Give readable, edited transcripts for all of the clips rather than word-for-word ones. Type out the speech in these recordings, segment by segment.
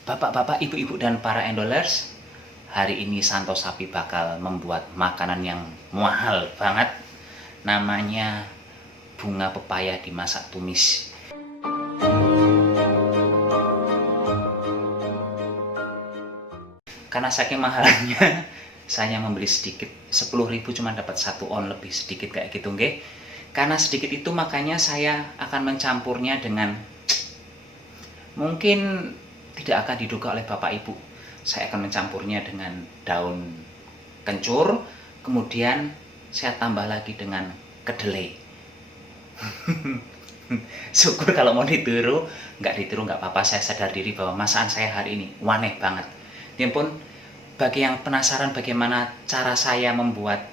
Bapak-bapak, ibu-ibu, dan para endolers, hari ini Santo Sapi bakal membuat makanan yang mahal banget. Namanya bunga pepaya dimasak tumis. Karena saking mahalnya, saya membeli sedikit, 10.000 cuma dapat 1 on lebih sedikit kayak gitu, nggih. Karena sedikit itu makanya saya akan mencampurnya dengan, mungkin tidak akan diduga oleh Bapak Ibu. Saya akan mencampurnya dengan daun kencur, kemudian saya tambah lagi dengan kedelai. Syukur kalau mau ditiru nggak apa-apa. Saya sadar diri bahwa masakan saya hari ini aneh banget. Ini pun bagi yang penasaran bagaimana cara saya membuat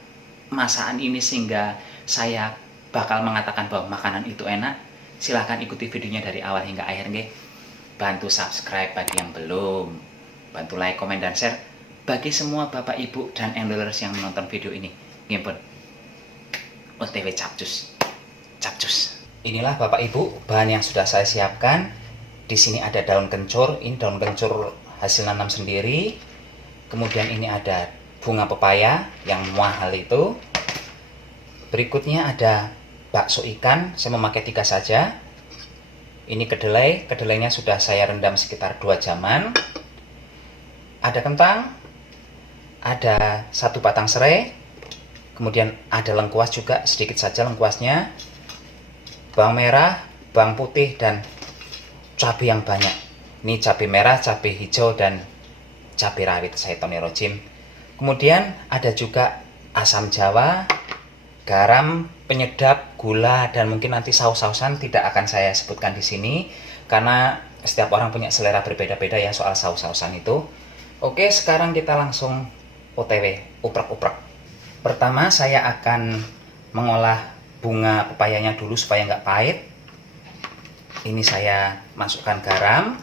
masakan ini sehingga saya bakal mengatakan bahwa makanan itu enak, silahkan ikuti videonya dari awal hingga akhir, nggih. Bantu subscribe bagi yang belum, bantu like, komen, dan share bagi semua bapak, ibu, dan endolers yang menonton video ini. Ngimpun OTW capcus. Inilah bapak ibu bahan yang sudah saya siapkan. Di sini ada daun kencur, ini daun kencur hasil nanam sendiri. Kemudian ini ada bunga pepaya yang mahal itu. Berikutnya ada bakso ikan, saya memakai 3 saja. Ini kedelai, kedelainya sudah saya rendam sekitar 2 jaman. Ada kentang, ada 1 batang serai, kemudian ada lengkuas juga, sedikit saja lengkuasnya, bawang merah, bawang putih, dan cabai yang banyak. Ini cabai merah, cabai hijau, dan cabai rawit Shaitonirrojim. Kemudian ada juga asam jawa, garam, penyedap, gula, dan mungkin nanti saus-sausan tidak akan saya sebutkan di sini karena setiap orang punya selera berbeda-beda ya soal saus-sausan itu. Oke, sekarang kita langsung OTW, uprek-uprek. Pertama saya akan mengolah bunga pepayanya dulu supaya nggak pahit. Ini saya masukkan garam,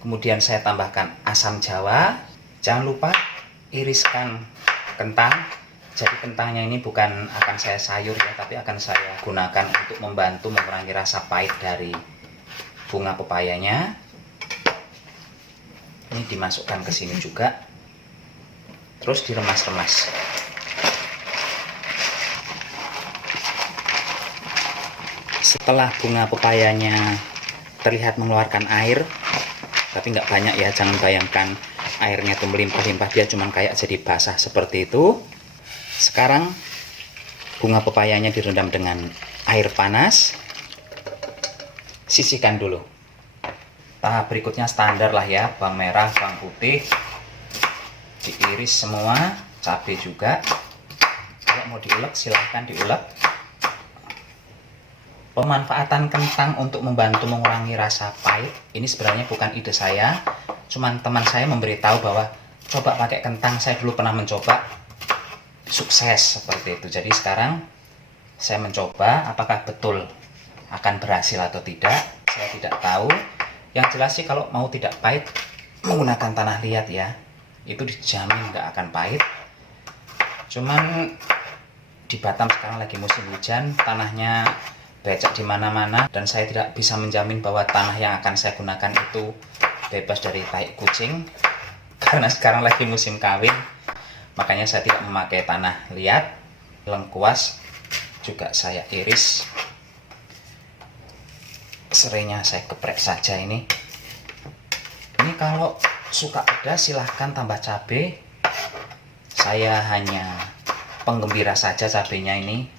kemudian saya tambahkan asam jawa. Jangan lupa iriskan kentang. Jadi kentangnya ini bukan akan saya sayur ya, tapi akan saya gunakan untuk membantu mengurangi rasa pahit dari bunga pepayanya. Ini dimasukkan ke sini juga, terus diremas-remas. Setelah bunga pepayanya terlihat mengeluarkan air, tapi nggak banyak ya, jangan bayangkan airnya tuh melimpah-limpah, dia cuma kayak jadi basah seperti itu. Sekarang bunga pepayanya direndam dengan air panas, sisihkan dulu. Tahap berikutnya standar lah ya, bawang merah, bawang putih diiris semua, cabai juga. Kalau mau diulek silahkan diulek. Pemanfaatan kentang untuk membantu mengurangi rasa pahit ini sebenarnya bukan ide saya, cuman teman saya memberitahu bahwa coba pakai kentang. Saya dulu pernah mencoba, sukses seperti itu. Jadi sekarang saya mencoba apakah betul akan berhasil atau tidak, saya tidak tahu. Yang jelas sih kalau mau tidak pahit menggunakan tanah liat ya, itu dijamin nggak akan pahit. Cuman di Batam sekarang lagi musim hujan, tanahnya becek di mana-mana, dan saya tidak bisa menjamin bahwa tanah yang akan saya gunakan itu bebas dari tai kucing karena sekarang lagi musim kawin. Makanya saya tidak memakai tanah liat. Lengkuas juga saya iris, serainya saya geprek saja. Ini kalau suka pedas silahkan tambah cabai. Saya hanya penggembira saja cabainya ini.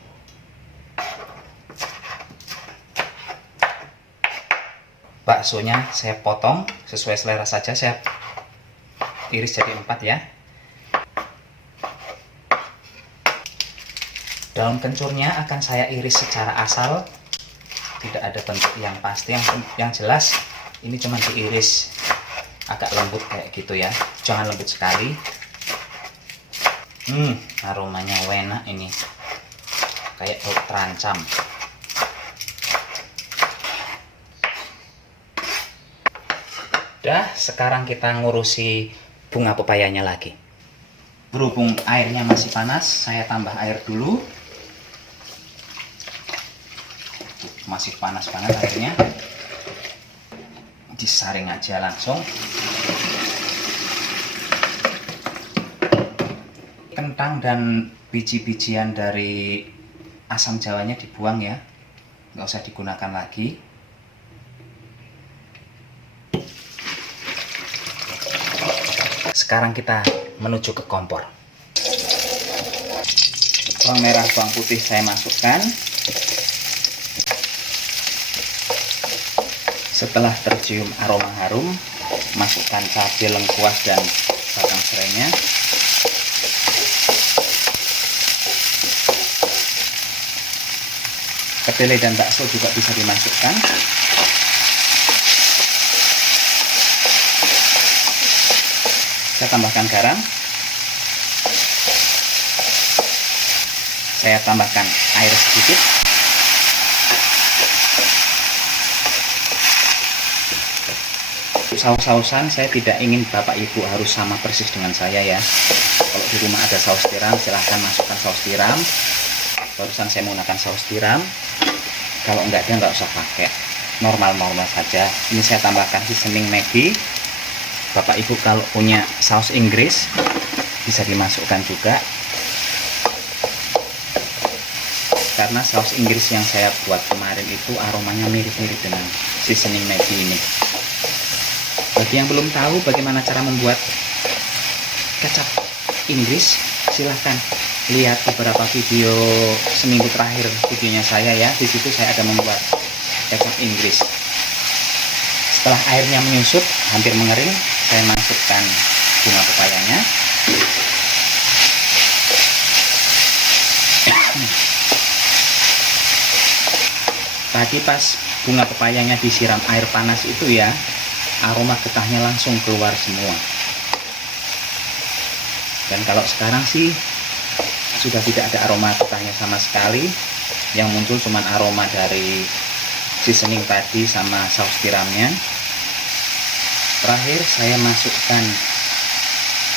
Baksonya saya potong sesuai selera saja, saya iris jadi 4 ya. Daun kencurnya akan saya iris secara asal, tidak ada bentuk yang pasti. Yang jelas ini cuma diiris agak lembut kayak gitu ya, jangan lembut sekali. Aromanya enak ini, kayak bau terancam. Udah, sekarang kita ngurusi bunga pepayanya lagi. Berhubung airnya masih panas, saya tambah air dulu. Masih panas banget airnya. Di disaring aja langsung. Kentang dan biji-bijian dari asam jawanya dibuang ya, nggak usah digunakan lagi. Sekarang kita menuju ke kompor. Bawang merah, bawang putih saya masukkan. Setelah tercium aroma harum, masukkan cabai lengkuas dan batang serainya. Kedelai dan bakso juga bisa dimasukkan. Saya tambahkan garam. Saya tambahkan air sedikit. Saus-sausan saya tidak ingin Bapak Ibu harus sama persis dengan saya ya. Kalau di rumah ada saus tiram, silahkan masukkan saus tiram. Barusan saya menggunakan saus tiram. Kalau enggak ada, nggak usah pakai. Normal-normal saja. Ini saya tambahkan seasoning Maggi. Bapak Ibu kalau punya saus Inggris bisa dimasukkan juga, karena saus Inggris yang saya buat kemarin itu aromanya mirip-mirip dengan seasoning Maggi ini. Bagi yang belum tahu bagaimana cara membuat kecap Inggris, silahkan lihat beberapa video seminggu terakhir videonya saya ya. Di situ saya ada membuat kecap Inggris. Setelah airnya menyusut, hampir mengering, saya masukkan bunga pepayanya. Tadi pas bunga pepayanya disiram air panas itu ya, aroma getahnya langsung keluar semua. Dan kalau sekarang sih sudah tidak ada aroma getahnya sama sekali. Yang muncul cuma aroma dari seasoning tadi sama saus tiramnya. Terakhir saya masukkan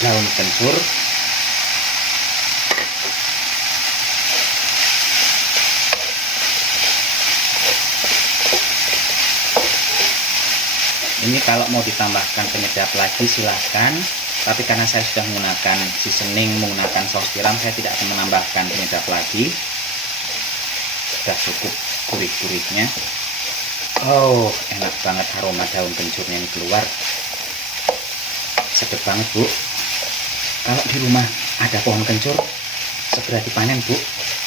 daun kencur. Ini kalau mau ditambahkan penyedap lagi silahkan, tapi karena saya sudah menggunakan seasoning, menggunakan saus tiram, saya tidak akan menambahkan penyedap lagi. Sudah cukup gurih-gurihnya. Oh, enak banget aroma daun kencurnya ini keluar. Sedap banget, Bu. Kalau di rumah ada pohon kencur, segera dipanen, Bu.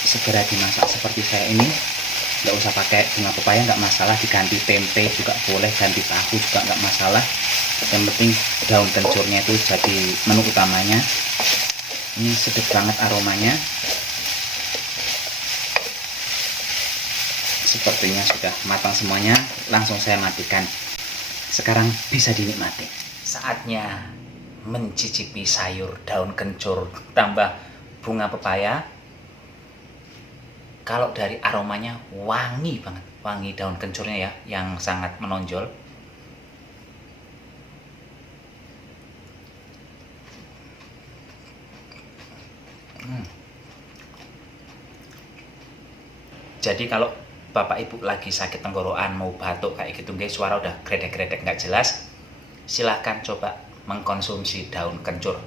Segera dimasak seperti saya ini. Nggak usah pakai bunga pepaya, nggak masalah. Diganti tempe juga boleh, ganti tahu juga nggak masalah. Yang penting daun kencurnya itu jadi menu utamanya. Ini sedap banget aromanya. Sepertinya sudah matang semuanya, langsung saya matikan. Sekarang bisa dinikmati. Saatnya mencicipi sayur daun kencur tambah bunga pepaya. Kalau dari aromanya wangi banget, wangi daun kencurnya ya, yang sangat menonjol. Jadi kalau Bapak Ibu lagi sakit tenggorokan, mau batuk kayak gitu, guys, suara udah gredek-gredek nggak jelas, silahkan coba mengkonsumsi daun kencur.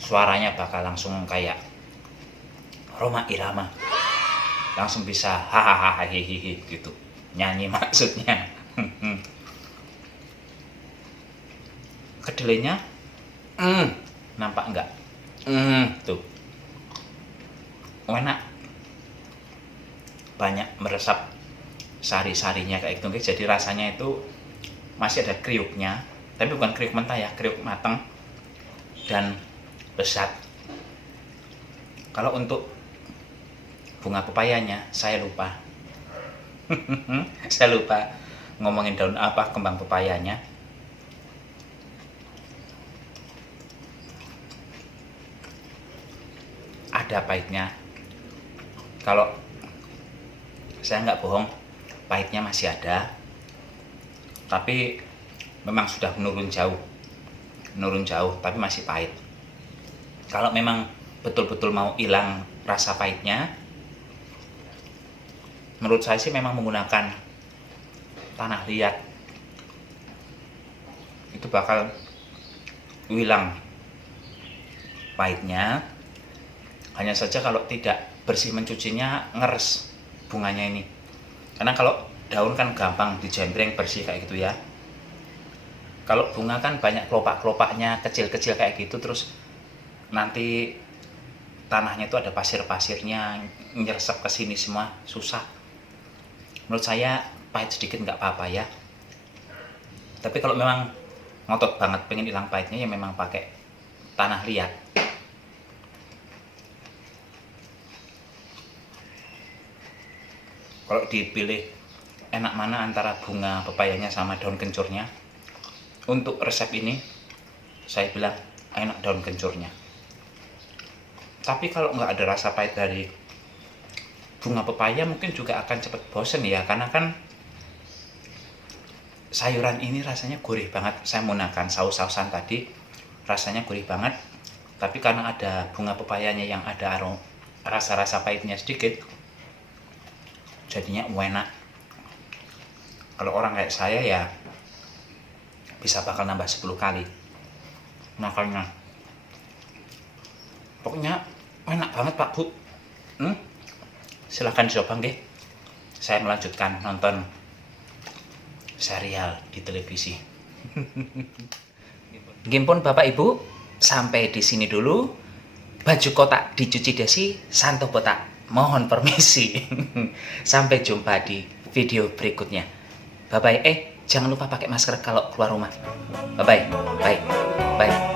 Suaranya bakal langsung kayak Rhoma Irama, langsung bisa hahaha hihihi gitu, nyanyi maksudnya. Kedelainya, nampak nggak? Tuh. Enak, banyak meresap sari-sarinya kayak gitu guys. Jadi rasanya itu masih ada kriuknya, tapi bukan kriuk mentah ya, kriuk matang dan lezat. Kalau untuk bunga pepayanya saya lupa. Saya lupa ngomongin daun apa, kembang pepayanya. Ada pahitnya. Kalau saya nggak bohong, pahitnya masih ada, tapi memang sudah menurun jauh, tapi masih pahit. Kalau memang betul-betul mau hilang rasa pahitnya, menurut saya sih memang menggunakan tanah liat, itu bakal hilang pahitnya. Hanya saja kalau tidak bersih mencucinya ngeres bunganya ini, karena kalau daun kan gampang dijembreng bersih kayak gitu ya. Kalau bunga kan banyak kelopak-kelopaknya kecil-kecil kayak gitu, terus nanti tanahnya itu ada pasir-pasirnya nyeresep ke sini semua, susah. Menurut saya pahit sedikit nggak apa-apa ya. Tapi kalau memang ngotot banget pengen hilang pahitnya ya memang pakai tanah liat. Kalau dipilih enak mana antara bunga pepayanya sama daun kencurnya, untuk resep ini saya bilang enak daun kencurnya. Tapi kalau nggak ada rasa pahit dari bunga pepaya mungkin juga akan cepat bosen ya, karena kan sayuran ini rasanya gurih banget. Saya menggunakan saus-sausan tadi, rasanya gurih banget. Tapi karena ada bunga pepayanya yang ada rasa-rasa pahitnya sedikit, jadinya enak. Kalau orang kayak saya ya bisa bakal nambah 10 kali makannya. Pokoknya enak banget Pak Bu. Silahkan dicoba nggih. Saya melanjutkan nonton serial di televisi. Nggih pun Bapak Ibu, sampai di sini dulu. Baju kotak dicuci Desi, santo botak mohon permisi. Sampai jumpa di video berikutnya. Bye bye. Jangan lupa pakai masker kalau keluar rumah. Bye bye. Bye bye.